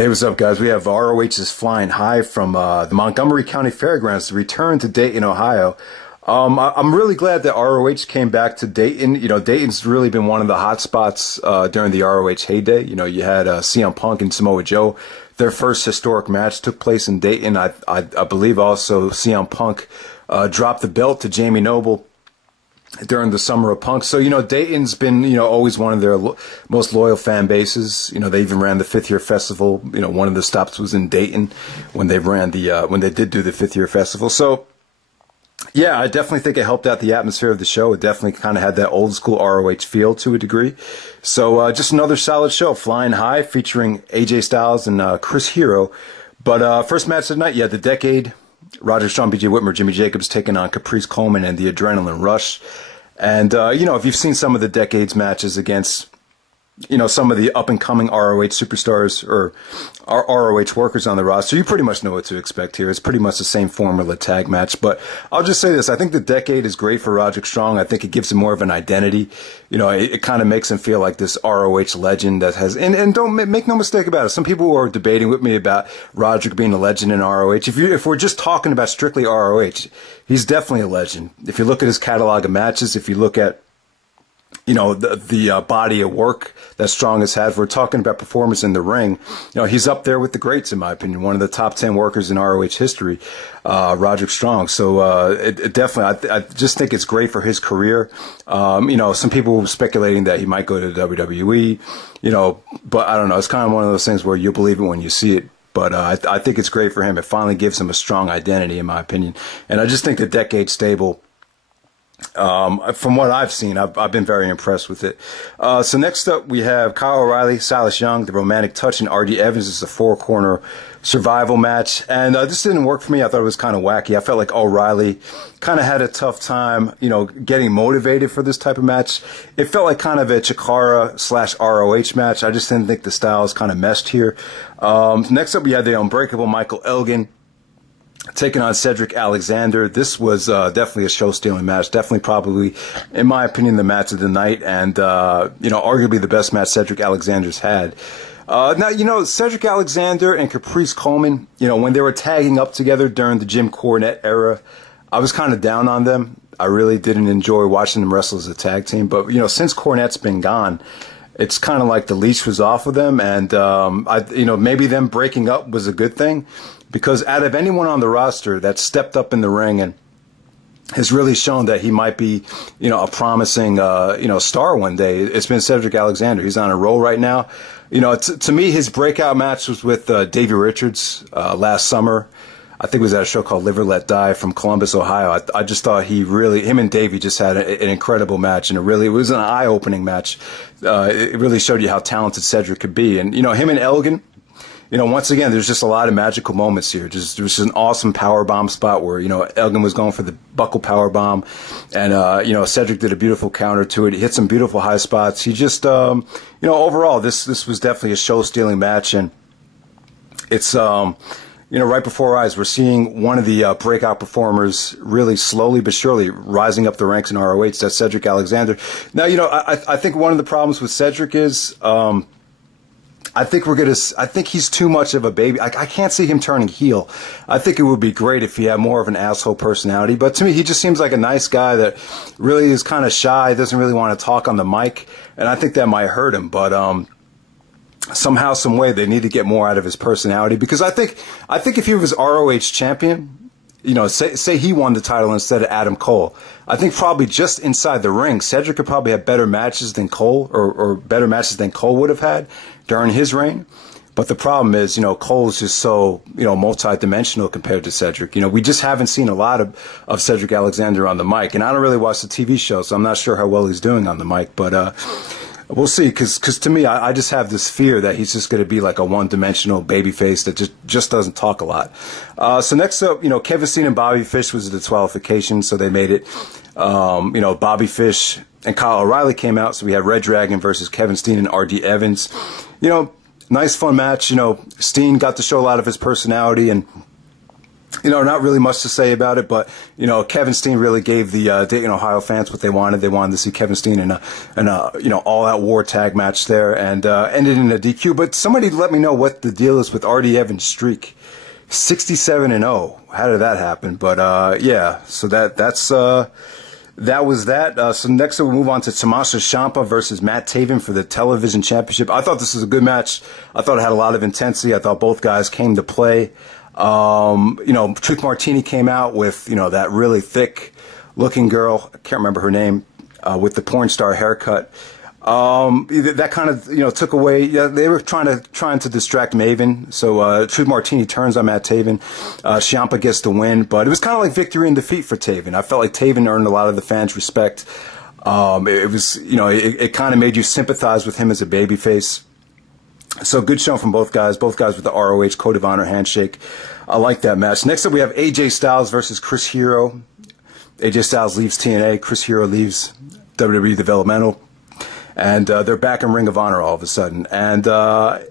Hey, what's up, guys? We have ROH's Flying High from the Montgomery County Fairgrounds to return to Dayton, Ohio. I'm really glad that ROH came back to Dayton. You know, Dayton's really been one of the hot spots during the ROH heyday. You know, you had CM Punk and Samoa Joe. Their first historic match took place in Dayton. I believe also CM Punk dropped the belt to Jamie Noble during the Summer of Punk. So, you know, Dayton's been, you know, always one of their most loyal fan bases. You know, they even ran the 5th year festival. You know, one of the stops was in Dayton when they ran the, when they did do the 5th year festival. So, yeah, I definitely think it helped out the atmosphere of the show. It definitely kind of had that old school ROH feel to a degree. So, just another solid show, Flying High, featuring AJ Styles and Chris Hero. But, first match of the night, yeah, the Decade. Roger Strong, BJ Whitmer, Jimmy Jacobs taking on Caprice, Coleman, and the Adrenaline Rush. And, you know, if you've seen some of the Decades matches against, you know, some of the up-and-coming ROH superstars or ROH workers on the roster, you pretty much know what to expect here. It's pretty much the same formula tag match. But I'll just say this. I think the Decade is great for Roderick Strong. I think it gives him more of an identity. You know, it kind of makes him feel like this ROH legend that has... And don't make no mistake about it. Some people were debating with me about Roderick being a legend in ROH. If we're just talking about strictly ROH, he's definitely a legend. If you look at his catalog of matches, if you look at, you know, the body of work that Strong has had. If we're talking about performance in the ring, you know, he's up there with the greats, in my opinion. One of the top 10 workers in ROH history, Roderick Strong. So, it definitely, I just think it's great for his career. You know, some people were speculating that he might go to the WWE, you know, but I don't know. It's kind of one of those things where you'll believe it when you see it. But I think it's great for him. It finally gives him a strong identity, in my opinion. And I just think the Decade stable, from what I've seen, I've been very impressed with it. So next up, we have Kyle O'Reilly, Silas Young, The Romantic Touch, and R.D. Evans. This is a 4-corner survival match. And this didn't work for me. I thought it was kind of wacky. I felt like O'Reilly kind of had a tough time, you know, getting motivated for this type of match. It felt like kind of a Chikara/ROH match. I just didn't think the styles kind of meshed here. Next up, we had the Unbreakable Michael Elgin taking on Cedric Alexander. This was definitely a show-stealing match. Definitely, probably, in my opinion, the match of the night, and you know, arguably the best match Cedric Alexander's had. Now, you know, Cedric Alexander and Caprice Coleman, you know, when they were tagging up together during the Jim Cornette era, I was kind of down on them. I really didn't enjoy watching them wrestle as a tag team. But, you know, since Cornette's been gone, it's kind of like the leash was off of them, and you know, maybe them breaking up was a good thing. Because out of anyone on the roster that stepped up in the ring and has really shown that he might be, you know, a promising, you know, star one day, it's been Cedric Alexander. He's on a roll right now. You know, to me, his breakout match was with Davey Richards last summer. I think it was at a show called Live or Let Die from Columbus, Ohio. I just thought him and Davey just had an incredible match, and it was an eye-opening match. It really showed you how talented Cedric could be. And, you know, him and Elgin, you know, once again, there's just a lot of magical moments here. There was just an awesome power bomb spot where, you know, Elgin was going for the buckle power bomb, and you know, Cedric did a beautiful counter to it. He hit some beautiful high spots. He just, you know, overall, this was definitely a show-stealing match, and it's, you know, right before our eyes, we're seeing one of the breakout performers really slowly but surely rising up the ranks in ROH. That's Cedric Alexander. Now, you know, I think one of the problems with Cedric is, I think he's too much of a baby. I can't see him turning heel. I think it would be great if he had more of an asshole personality. But to me, he just seems like a nice guy that really is kind of shy, doesn't really want to talk on the mic. And I think that might hurt him. But somehow, some way, they need to get more out of his personality. Because I think if he was ROH champion, you know, say he won the title instead of Adam Cole, I think probably just inside the ring, Cedric could probably have better matches than Cole, or better matches than Cole would have had during his reign. But the problem is, you know, Cole's just so, you know, multi-dimensional compared to Cedric. You know, we just haven't seen a lot of Cedric Alexander on the mic. And I don't really watch the TV show, so I'm not sure how well he's doing on the mic. But we'll see, because to me, I just have this fear that he's just going to be like a one-dimensional babyface that just doesn't talk a lot. So next up, you know, Kevin Steen and Bobby Fish was the disqualification, so they made it. You know, Bobby Fish and Kyle O'Reilly came out, so we had Red Dragon versus Kevin Steen and R.D. Evans. You know, nice fun match. You know, Steen got to show a lot of his personality, and Not really much to say about it, but, Kevin Steen really gave the Dayton, Ohio fans what they wanted. They wanted to see Kevin Steen in a all-out war tag match there, and ended in a DQ. But somebody let me know what the deal is with R.D. Evans' streak. 67-0. How did that happen? But, yeah, so that was that. So next we'll move on to Tommaso Ciampa versus Matt Taven for the television championship. I thought this was a good match. I thought it had a lot of intensity. I thought both guys came to play. Truth Martini came out with, that really thick looking girl. I can't remember her name, with the porn star haircut. That kind of, took away, they were trying to distract Maven. So, Truth Martini turns on Matt Taven. Ciampa gets the win, but it was kind of like victory and defeat for Taven. I felt like Taven earned a lot of the fans' respect. It was, it kind of made you sympathize with him as a babyface. So good show from both guys with the ROH Code of Honor handshake. I like that match. Next up we have AJ Styles versus Chris Hero. AJ Styles leaves TNA, Chris Hero leaves WWE Developmental, and they're back in Ring of Honor all of a sudden. And to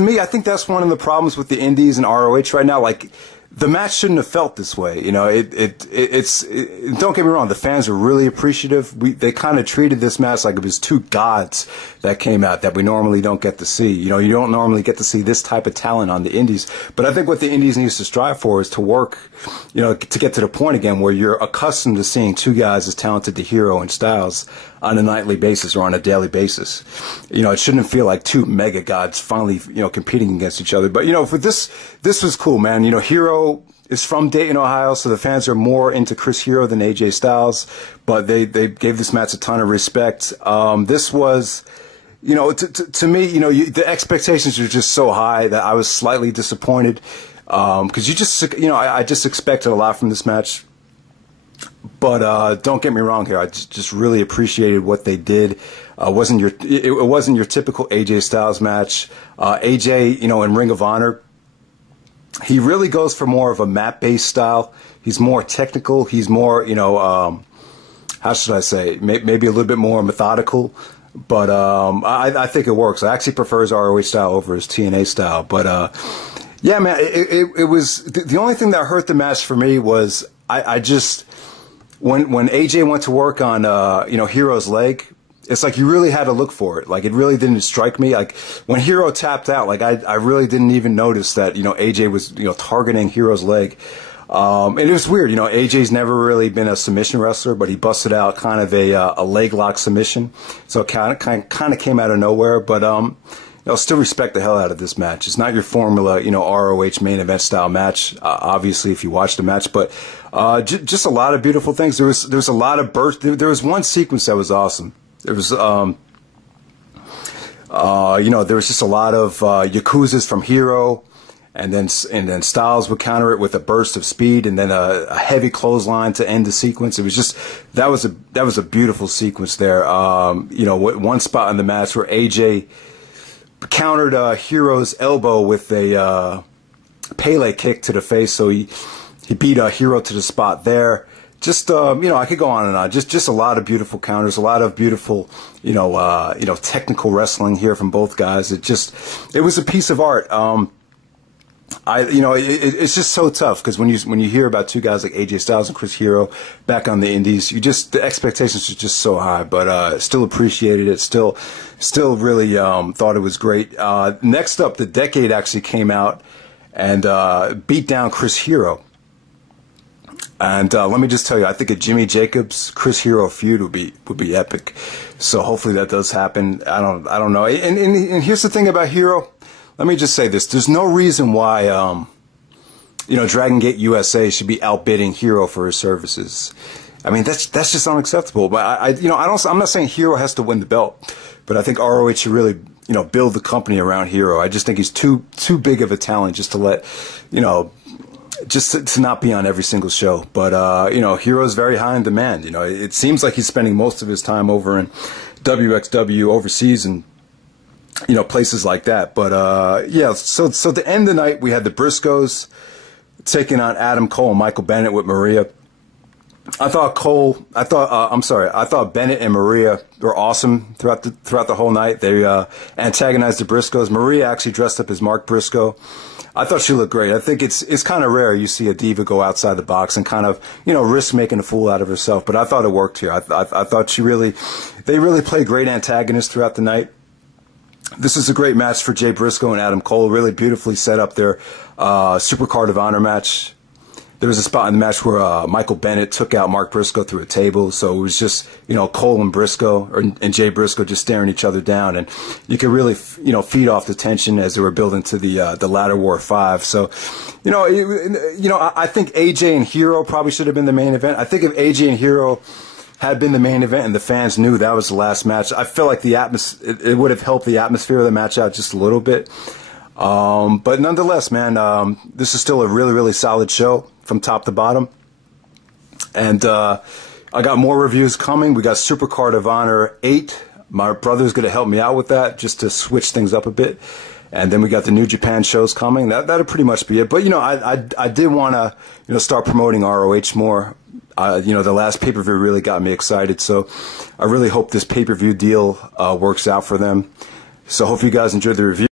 me, I think that's one of the problems with the Indies and ROH right now. Like, the match shouldn't have felt this way. Don't get me wrong, the fans were really appreciative. They kind of treated this match like it was two gods that came out that we normally don't get to see. You don't normally get to see this type of talent on the Indies. But I think what the Indies needs to strive for is to work, to get to the point again where you're accustomed to seeing two guys as talented as Hero and Styles on a nightly basis or on a daily basis. It shouldn't feel like two mega gods finally, competing against each other. But, for this was cool, man. Hero is from Dayton, Ohio, so the fans are more into Chris Hero than AJ Styles, but they gave this match a ton of respect. This was, to me, the expectations were just so high that I was slightly disappointed, because I just expected a lot from this match. But don't get me wrong here. I just really appreciated what they did. It wasn't your typical AJ Styles match. AJ, in Ring of Honor, he really goes for more of a mat-based style. He's more technical. He's more, how should I say, maybe a little bit more methodical. But I think it works. I actually prefer his ROH style over his TNA style. But yeah, man, it was the only thing that hurt the match for me was I just. When AJ went to work on, Hero's leg, it's like you really had to look for it. Like, it really didn't strike me. Like, when Hero tapped out, like, I really didn't even notice that, AJ was, targeting Hero's leg. And it was weird. AJ's never really been a submission wrestler, but he busted out kind of a leg lock submission. So it kind of came out of nowhere. But, still respect the hell out of this match. It's not your formula, ROH main event style match, obviously, if you watch the match, but just a lot of beautiful things. There was a lot of burst. There was one sequence that was awesome. There was, there was just a lot of Yakuzas from Hero, and then Styles would counter it with a burst of speed, and then a heavy clothesline to end the sequence. It was just that was a beautiful sequence there. One spot in the match where AJ countered Hero's elbow with a Pele kick to the face, so he beat Hero to the spot there. Just I could go on and on. Just a lot of beautiful counters, a lot of beautiful technical wrestling here from both guys. It was a piece of art. It's just so tough because when you hear about two guys like AJ Styles and Chris Hero back on the Indies, the expectations are just so high. But still appreciated it. Still really thought it was great. Next up, the Decade actually came out and beat down Chris Hero. And let me just tell you, I think a Jimmy Jacobs Chris Hero feud would be epic. So hopefully that does happen. I don't know. And here's the thing about Hero. Let me just say this: there's no reason why Dragon Gate USA should be outbidding Hero for his services. I mean, that's just unacceptable. But I'm not saying Hero has to win the belt, but I think ROH should really build the company around Hero. I just think he's too big of a talent just to let just to not be on every single show. But Hero's very high in demand. It seems like he's spending most of his time over in WXW overseas and places like that. But yeah, so to end the night, we had the Briscoes taking on Adam Cole and Michael Bennett with Maria. I thought I thought Bennett and Maria were awesome throughout the whole night. They antagonized the Briscoes. Maria actually dressed up as Mark Briscoe. I thought she looked great. I think it's kind of rare you see a diva go outside the box and kind of, risk making a fool out of herself. But I thought it worked here. I thought they really played great antagonists throughout the night. This is a great match for Jay Briscoe and Adam Cole. Really beautifully set up their Super Card of Honor match. There was a spot in the match where Michael Bennett took out Mark Briscoe through a table, so it was just Cole and Briscoe and Jay Briscoe just staring each other down, and you could really feed off the tension as they were building to the Ladder War 5. So, I think AJ and Hero probably should have been the main event. I think if AJ and Hero had been the main event and the fans knew that was the last match, I feel like it would have helped the atmosphere of the match out just a little bit. But nonetheless, man, this is still a really, really solid show from top to bottom. And I got more reviews coming. We got Super Card of Honor 8. My brother's going to help me out with that just to switch things up a bit. And then we got the New Japan shows coming. That'll pretty much be it. But, I did want to, start promoting ROH more. The last pay-per-view really got me excited. So I really hope this pay-per-view deal works out for them. So hope you guys enjoyed the review.